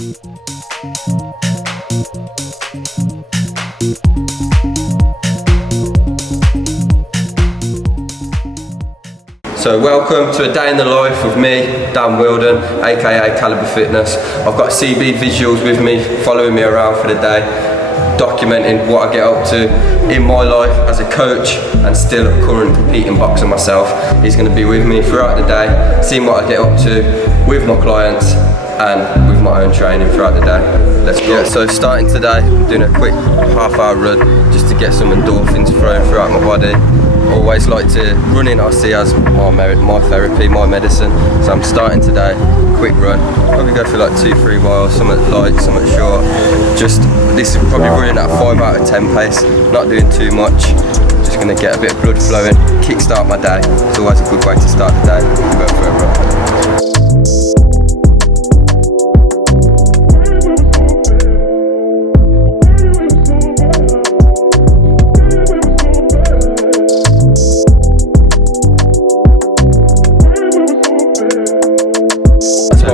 So welcome to a day in the life with me, Dan Wilden, aka Calibre Fitness. I've got CB visuals with me, following me around for the day, documenting what I get up to in my life as a coach and still a current competing boxer myself. He's going to be with me throughout the day, seeing what I get up to with my clients and with my own training throughout the day. Let's go. Yeah, so starting today, I'm doing a quick half-hour run just to get some endorphins flowing throughout my body. Always like to running I see as my therapy, my medicine. So I'm starting today, quick run. Probably go for like 2-3 miles, something light, something short. Just this is probably running at 5 out of 10 pace. Not doing too much. Just gonna get a bit of blood flowing, kickstart my day. It's always a good way to start the day. Go for a run.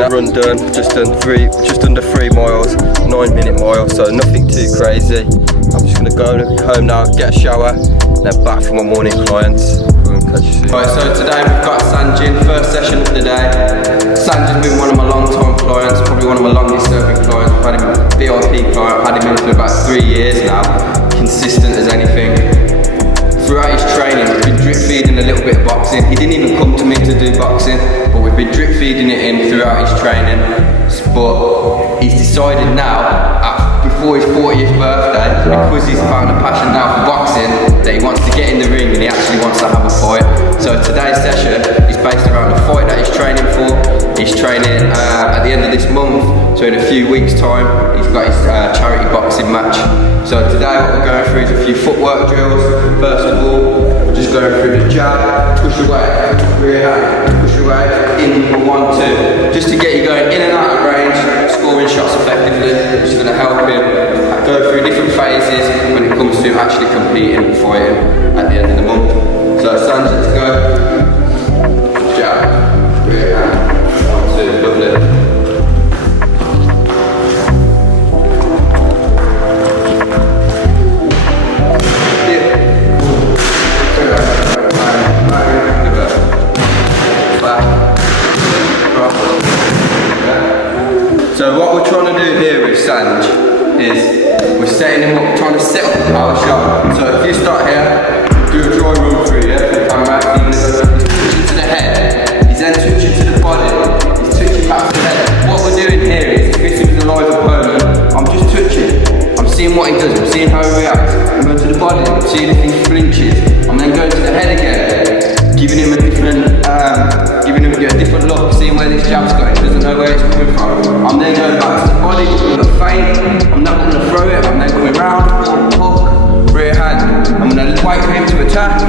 Run done, just under 3 miles, 9-minute mile, so nothing too crazy. I'm just gonna go home now, get a shower, and then back for my morning clients. Right, so today we've got Sanjin, first session of the day. Sanjin's been one of my long-time clients, probably one of my longest-serving clients. I've had him a VIP client, I've had him in for about 3 years now, consistent as anything. Throughout his training, we've been drip feeding a little bit of boxing. He didn't even come to me to do boxing, but we've been drip feeding it in throughout his training. But he's decided now, before his 40th birthday, because he's found a passion now for boxing, that he wants to get in the ring and he actually wants to have a fight. So today's session is based around a fight that he's training for. He's training at the end of this month, so in a few weeks' time, he's got his charity boxing match. So today what we're going through is a few footwork drills. First of all, we're just going through the jab, push away, rear hand, push away, in for 1-2. Just to get you going in and out of range, scoring shots effectively, which is going to help him go through different phases when it comes to actually competing and fighting at the end of the month. So Sanj, let's go. Jab, rear hand, 1-2, lovely. So what we're trying to do here with Sanj is we're setting him up, trying to set up a power shot. So if you start here, do a dry run through, yeah? He's touching to the head, he's then touching to the body, he's touching back to the head. What we're doing here is, if this was a live opponent, I'm just touching, I'm seeing what he does, I'm seeing how he reacts. I'm going to the body, I'm seeing if he flinches. I'm then going to the head again, giving him a different look, seeing where this jab's going. He doesn't know where it's coming from. I'm then going back to the body with a feint. I'm not going to throw it. I'm then coming round, hook, rear hand. I'm going to wait for him to attack.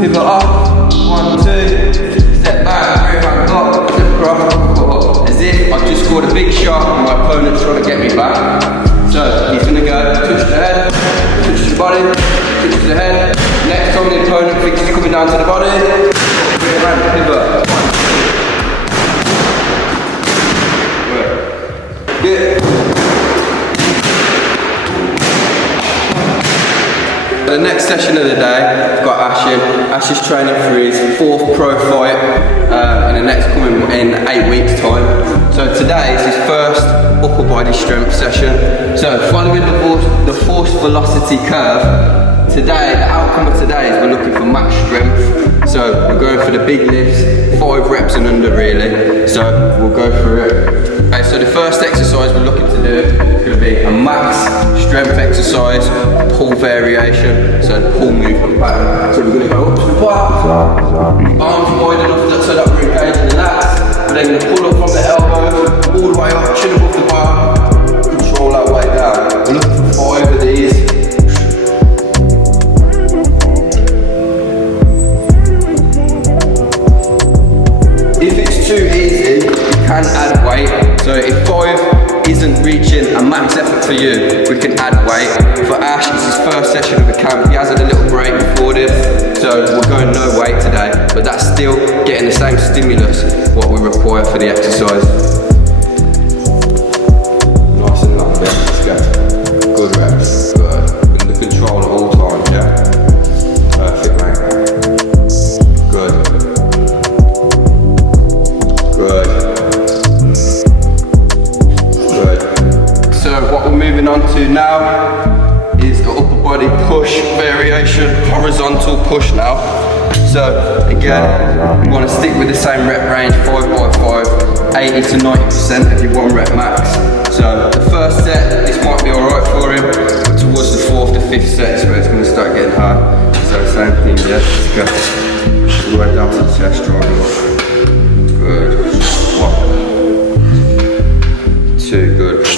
Pivot up, 1-2, step back, rear hand up, step across, hook. As if I've just scored a big shot and my opponent's trying to get me back. So he's going to go touch the head, touch the body, touch the head. Next time the opponent thinks he's coming down to the body, rear hand, pivot. Yeah. The next session of the day, we've got Ash in. Ash is training for his 4th pro fight in the next coming in 8 weeks' time. So today is his first upper body strength session. So following the force velocity curve, today, the outcome of today is we're looking for max strength. So we're going for the big lifts, 5 reps and under really. So we'll go through it. Okay, so the first exercise we're looking to do is going to be a max strength exercise, pull variation, so pull movement pattern. So we're going to go up to the bar, arms wide enough so that we're engaging the lats. We're then going to pull up from the elbows, all the way up, chin above the bar, control that way down. We're looking for 5 of these. If it's too easy, you can add weight. So if 5 isn't reaching a max effort for you, we can add weight. For Ash, it's his first session of the camp. He has had a little break before this, so we're going no weight today, but that's still getting the same stimulus what we require for the exercise. now is the upper body push variation, horizontal push now. So again, you want to stick with the same rep range, 5x5, 80 to 90% of your 1 rep max. So the first set, this might be alright for him, but towards the 4th to 5th set is where it's going to start getting hard. So same thing, yeah, let's go. All the way down to the chest, driving up. Good. 1, 2, good. 2.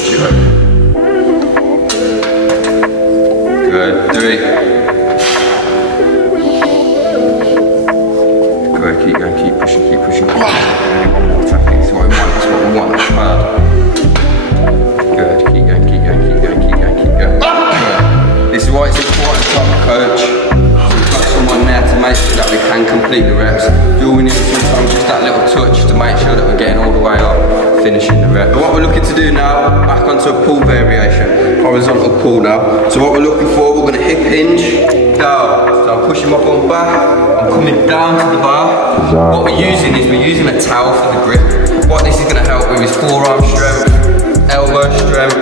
Good. 3. Good. Keep going. Keep pushing. Keep pushing. One more tapping. That's what we want. That's what we want. That's hard. Good. Keep going. Keep going. Keep going. Keep going. Keep going. Good. This is why it's important to have a coach. Someone there to make sure that we can complete the reps. Do we need sometimes just that little touch to make sure that we're getting all the way up, finishing the rep. But what we're looking to do now, back onto a pull variation, horizontal pull now. So what we're looking for, we're going to hip hinge down. So I'm pushing my bum back, I'm coming down to the bar. What we're using is we're using a towel for the grip. What this is going to help with is forearm strength, elbow strength,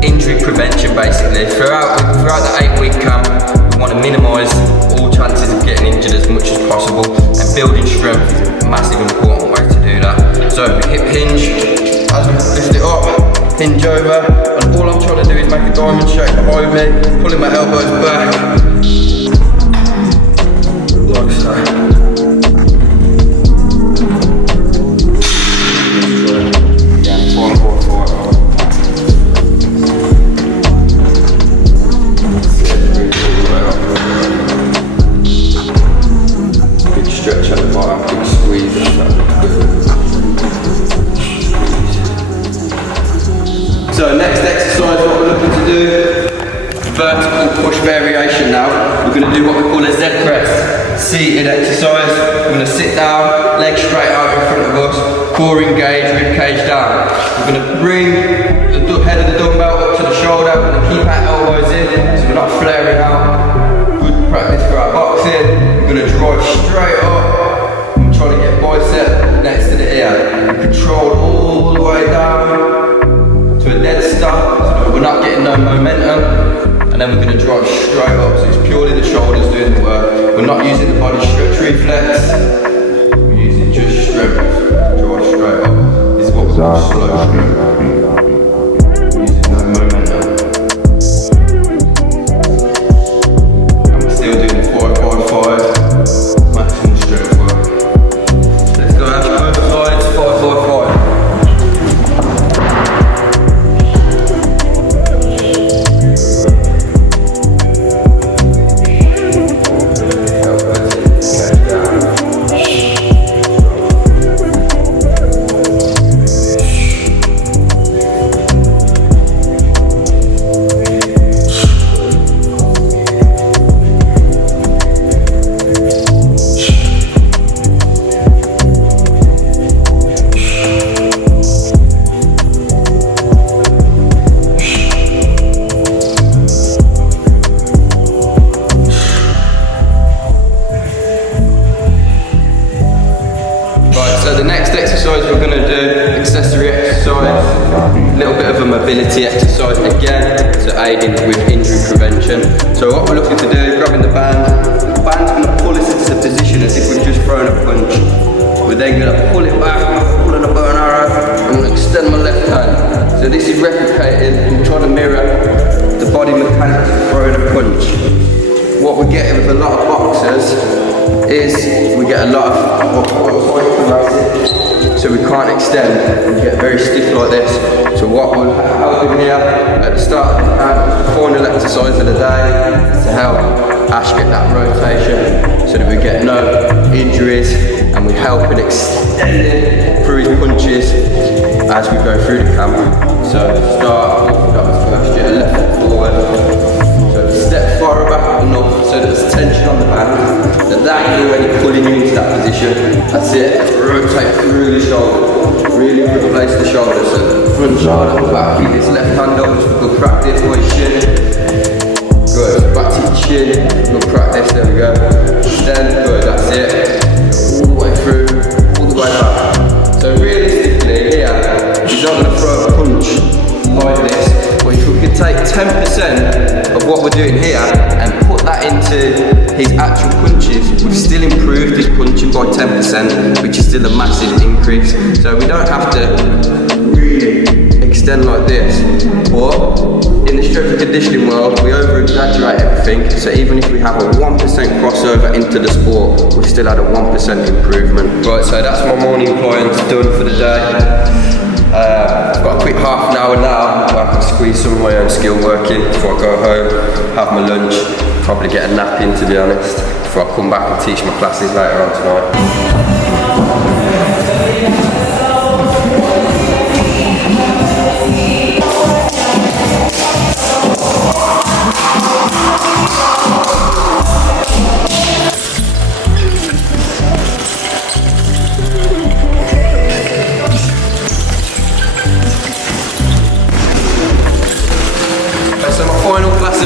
injury prevention basically. Throughout the 8-week camp, we want to minimise all chances of getting injured as much as possible, and building strength is a massive important way to do that. So hip hinge, as we lift it up, hinge over, and all I'm trying to do is make a diamond shape behind me, pulling my elbows back, like so. So next exercise, what we're looking to do, vertical push variation now. We're going to do what we call a Z press, seated exercise. We're going to sit down, legs straight out in front of us, core engaged, rib cage down. We're going to bring the head of the dumbbell up to the shoulder. We're going to keep our elbows in so we're not flaring out. Good practice for our boxing. We're going to drive straight up. I'm trying to get bicep next to the ear. Control all the way down to a dead stop, so we're not getting no momentum, and then we're going to drive straight up, so it's purely the shoulders doing the work. We're not using the body stretch reflex, we're using just strength, drive straight up. This is what we call slow strength, using no momentum. And we're still doing 5x5, maximum strength work. Let's go out both sides, 5x5. Mobility exercise again to aid in with injury prevention. So what we're looking to do is grabbing the band's going to pull us into the position as if we've just thrown a punch. We're then going to pull it back, pulling a bow and arrow, I'm going to extend my left hand. So this is replicated, I'm trying to mirror the body mechanics of throwing a punch. What we're getting with a lot of boxers is we get a lot of so we can't extend, we get very stiff like this. So what will help him here at the start of the final exercise of the day to help Ash get that rotation so that we get no injuries, and we help in extending through his punches as we go through the camp. So start, first year, left foot forward. So step far back enough so that there's tension on the back, that is already pulling you into that position. That's it, rotate through the shoulder, really replace the shoulder, so front shoulder, back, keep this left hand up, good practice for your shin. Good, back to your chin, good practice, there we go. Then, good, that's it, all the way through, all the way back. So realistically here, he's not going to throw a punch like this, but if we could take 10% of what we're doing here and put that into his actual punches, we've still improved his punching by 10%, which is still a massive increase. So we don't have to really extend like this, but in the strength and conditioning world, we over-exaggerate everything. So even if we have a 1% crossover into the sport, we've still had a 1% improvement. Right, so that's my morning clients done for the day. I've got a quick half an hour now where I can squeeze some of my own skill work in before I go home, have my lunch, probably get a nap in, to be honest, before I come back and teach my classes later on tonight.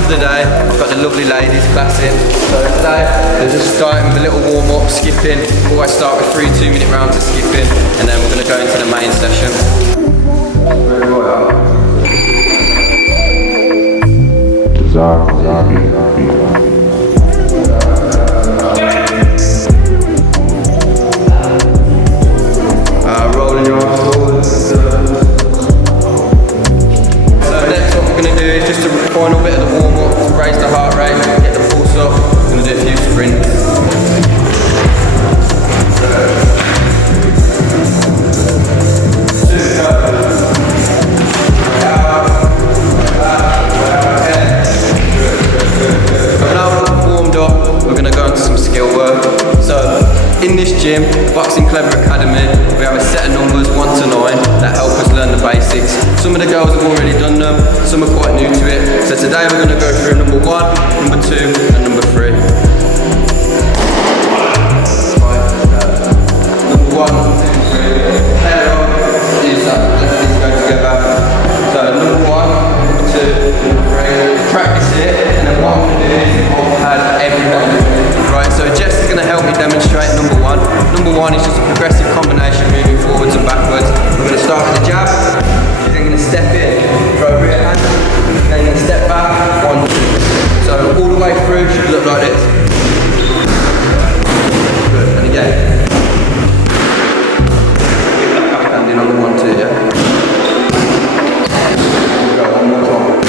The day, I've got the lovely ladies class in. So today, they're just starting with a little warm up, skipping. We always start with 3 2-minute rounds of skipping, and then we're going to go into the main session. Rolling your arms forward. So next what we're going to do is just a final bit of the warm up to raise the heart rate, get the pulse up. I'm going to do a few sprints. Now we're warmed up, we're going to go into some skill work. So in this gym, Boxing Calibre Academy, we have a set of numbers 1 to 9 that help us learn the basics. Some of the girls have already done them, some are quite new to it. So today we're going to go through number 1, number 2 and number 3. Number 1, 2, 3. Head up, use that, let these go together. So number 1, number 2, number 3. Practice it, and then what I'm going to do is I'll pad every day. Right, so Jess is going to help me demonstrate number 1. Number 1 is just a progressive combination moving forwards and backwards. We're going to start with the jab. Then going to step in, throw rear hand, then going to step back, 1, 2. So all the way through should look like this. Good, and again. Back hand in on the 1, 2, yeah? Go, one more time.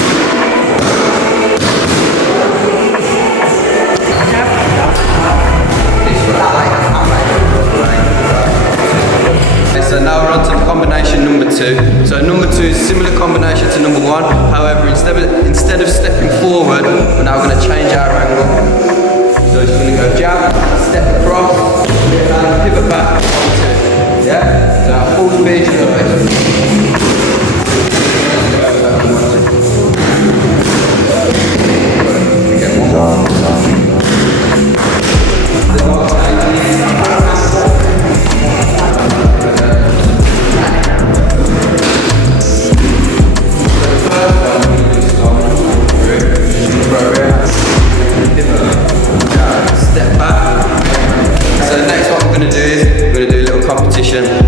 So now we're on to combination number 2. So number 2 is a similar combination to number 1. However, instead of stepping forward, we're now going to change our angle. So it's going to go jab, step across, and pivot back, 1, 2. Yeah? So our full speed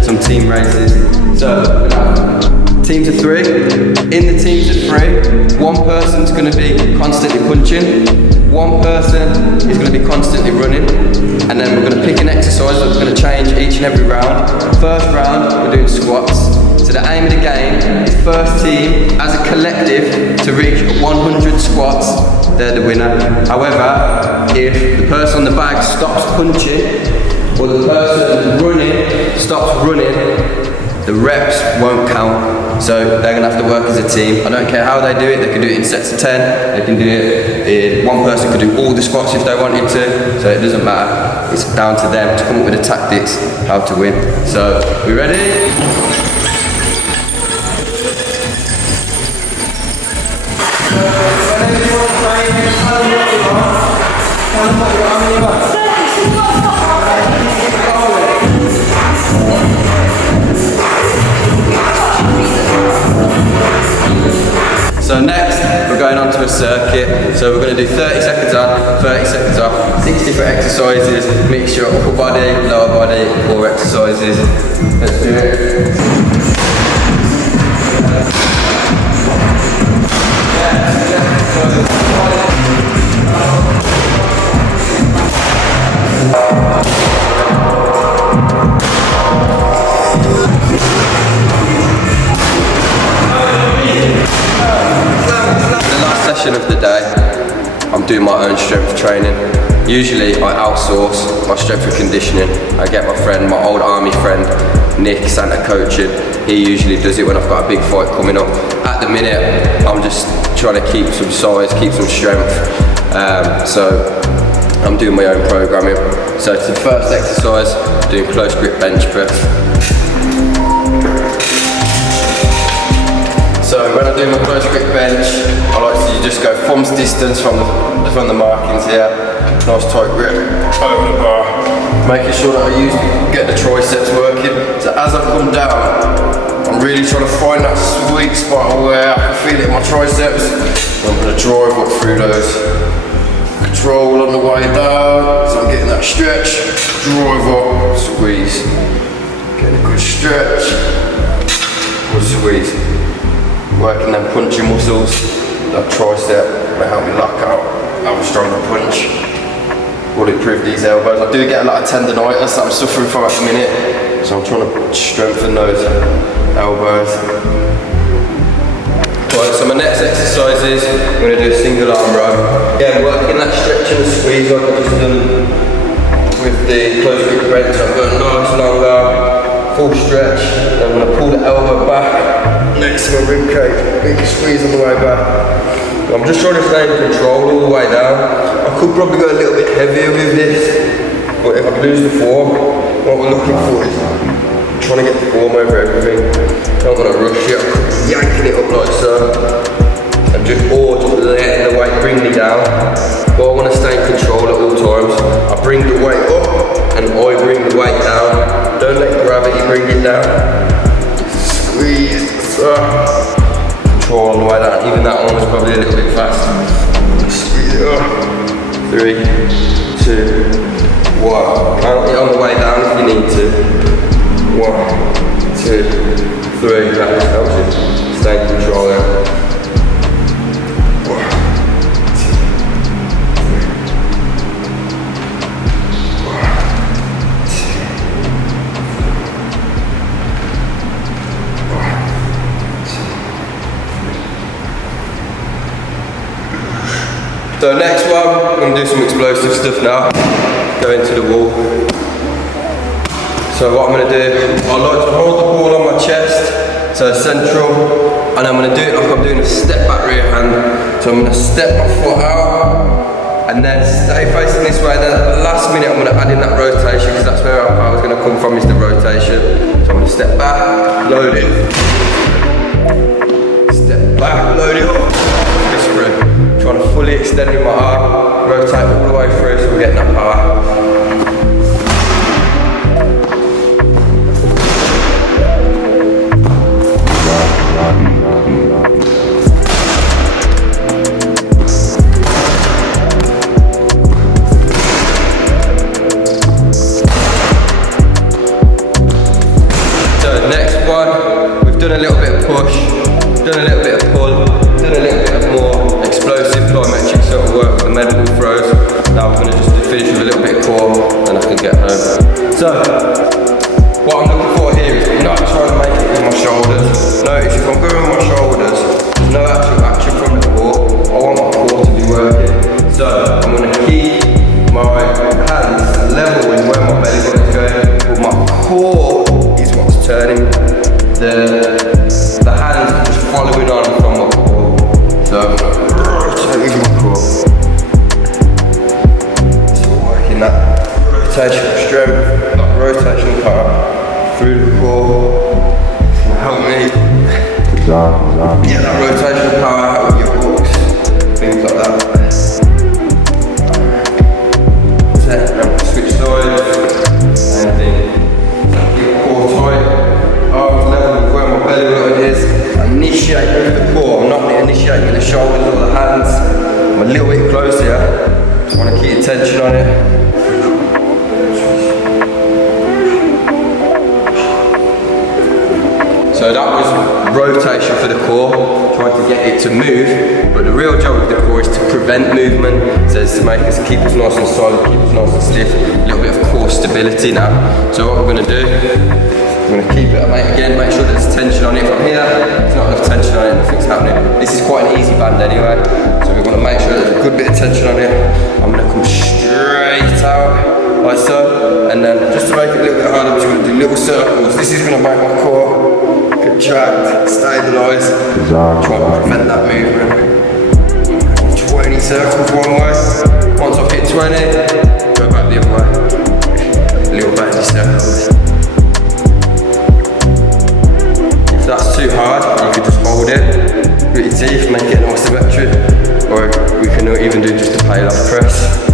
some team races. So teams of 3. In the teams of 3, 1 person's going to be constantly punching, 1 person is going to be constantly running, and then we're going to pick an exercise that we're going to change each and every round. First round, we're doing squats. So the aim of the game is first team as a collective to reach 100 squats. They're the winner. However, if the person on the bag stops punching, or the person running stops running, the reps won't count. So they're going to have to work as a team. I don't care how they do it. They can do it in sets of 10. They can do it, 1 person could do all the squats if they wanted to. So it doesn't matter. It's down to them to come up with the tactics, how to win. So, we ready? So next, we're going on to a circuit. So we're going to do 30 seconds on, 30 seconds off, 6 different exercises, mixture of upper body, lower body, core exercises. Let's do it. section of the day, I'm doing my own strength training. Usually I outsource my strength and conditioning. I get my friend, my old army friend, Nick, Santa Coaching. He usually does it when I've got a big fight coming up. At the minute, I'm just trying to keep some size, keep some strength. So I'm doing my own programming. So to the first exercise, doing close grip bench press. So when I do my close grip bench, I like to just go thumbs distance from the markings here. Nice tight grip over the bar. Making sure that I get the triceps working. So as I come down, I'm really trying to find that sweet spot where I can feel it in my triceps. I'm going to drive up through those. Control on the way down, so I'm getting that stretch. Drive up, squeeze. Getting a good stretch. Good squeeze. Working them punching muscles. That tricep will help me lock out, have a stronger punch. Will improve these elbows. I do get a lot of tendonitis that I'm suffering from at the minute, so I'm trying to strengthen those elbows. Right, so my next exercise is I'm going to do a single arm row. Again, working that stretch and the squeeze like I just done with the close grip bench. I'm going nice long arm, full stretch. Then I'm going to pull the elbow back next to my rib cage, big squeeze on the way back. I'm just trying to stay in control all the way down. I could probably go a little bit heavier with this, but if I lose the form, what we're looking for is trying to get the form over everything. Don't want to rush it, I'm yanking it up like so. And just letting the weight bring me down. But I want to stay in control at all times. I bring the weight up and I bring the weight down. Don't let gravity bring it down. Squeeze. Control on the way down. Even that one was probably a little bit fast. Squeeze it up. 3, 2, 1. Count it on the way down if you need to. 1, 2, 3. That just helps you stay in control there. 1, 2, 3. So next one, I'm going to do some explosive stuff now. Go into the wall. So what I'm going to do, I like to hold the ball on my chest, so central, and I'm going to do it like I'm doing a step back rear hand. So I'm going to step my foot out, and then stay facing this way. Then at the last minute, I'm going to add in that rotation, because that's where our power is going to come from, is the rotation. So I'm going to step back, load it. Step back, load it up. Push through. Trying to fully extend with my arm, rotate all the way through so we're getting that power. So next one, we've done a little bit of push, done a little bit of pull, done a little bit of more explosive plyometric sort of work with the medical throws. Now I'm going to just finish with a little bit of core and I can get home. So, what I'm looking for here is not trying to make it with my shoulders. Notice if I'm going with my shoulders, there's no actual action from the core. I want my core to be working. So, I'm going to keep my hands level with where my belly button is going, but my core is what's turning. The hands are just following on from my core. So I'm going to rotate my core. So working that rotation of strength, that rotation power through the core. It's going to help me get that rotation power out of your hooks, things like that. Switch sides, same thing. Keep the core tight. Arms level with where my belly button is. Initiate with the core. I'm not initiating with the shoulders or the hands. I'm a little bit closer here. Just want to keep tension on it. So that was rotation for the core, trying to get it to move, but the real job of the core is to prevent movement, so it's to make us keep us nice and solid, keep us nice and stiff, a little bit of core stability now. So what we're going to do, we're going to keep it, again, make sure there's tension on it from here, there's not enough tension on it, nothing's happening. This is quite an easy band anyway, so we want to make sure there's a good bit of tension on it. I'm going to come straight out, like so, and then just to make it a little bit harder, we're just going to do little circles. This is going to make my core contract, stabilise, try and prevent that movement. 20 circles one way. Once I've hit 20, go back the other way. Little bandy circles. If that's too hard, you can just hold it with your teeth, make it nice symmetric, or we can even do just a pale off press.